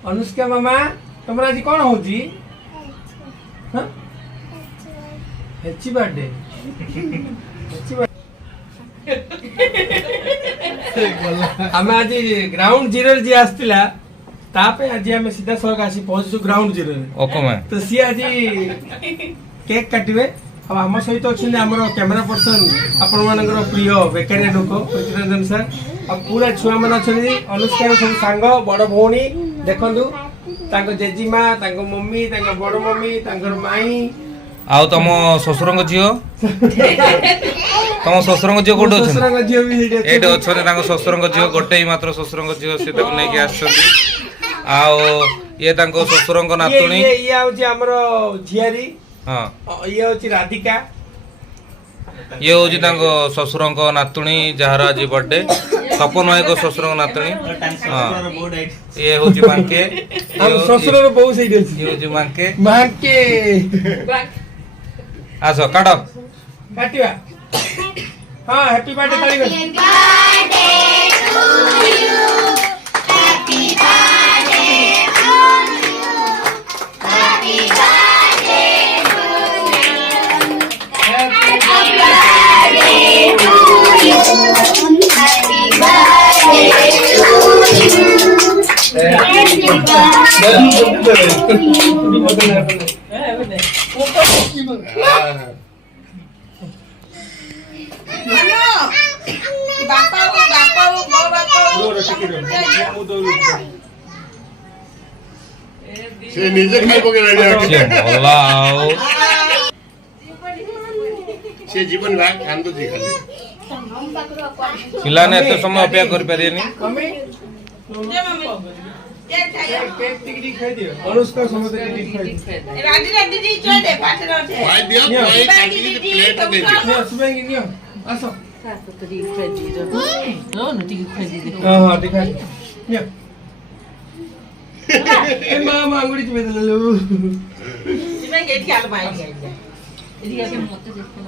अनुष्का मामा तुमर आज कौन होची हां हैप्पी बर्थडे हमें आज ग्राउंड जीरो जी आसतिला तापे आज हमें सीधा सड़क आसी पहुंचु ग्राउंड जीरो ओके मैं तो सी आज केक काटिबे अब आम सहित अच्छे आम कैमेरा पर्सन आपण मानकर प्रिय बेकारी लोक पृथ्वीरंजन सर अब पूरा छुआ मैंने अच्छे अनुष्का सब सांग बड़ भौणी देखु जेजीमा मम्मी बड़ मम्मी माई आउ तुम ससुर झील तुम ससुर झील कौट अच्छे ससुर झील गोटे मात्र ससुर झील सी नहीं ये ससुर नातुणी झियारी हाँ ये हूँ राधिका ये हूँ ससुर नातुणी जार आज बर्थडे तपन भाई को ससुर नातुणी हाँ ये हूँ मांके ससुर बहु से ये हूँ मांके मांके आस काट काटिवा हाँ हैप्पी बर्थडे से निजे खाइ पके रेडी भला से जीवन भाग खान तो जी खाली पिला ने एते समय अपेक्षा कर परियनी केक टिकरी खाई दियो अनुष्का समस्त टिकरी खाई राडी राडी जी चोय दे पाटे रहे भाई दियो भाई काटी के प्लेट दे नियो सुबेंगी नियो आसो सातो तो दी खाई दे नो नो टिकरी खाई दे हां दिखाई नियो ए मामा अंगुड़ी में दे लो मैं गेट के आल माई गई एदी के मत देखो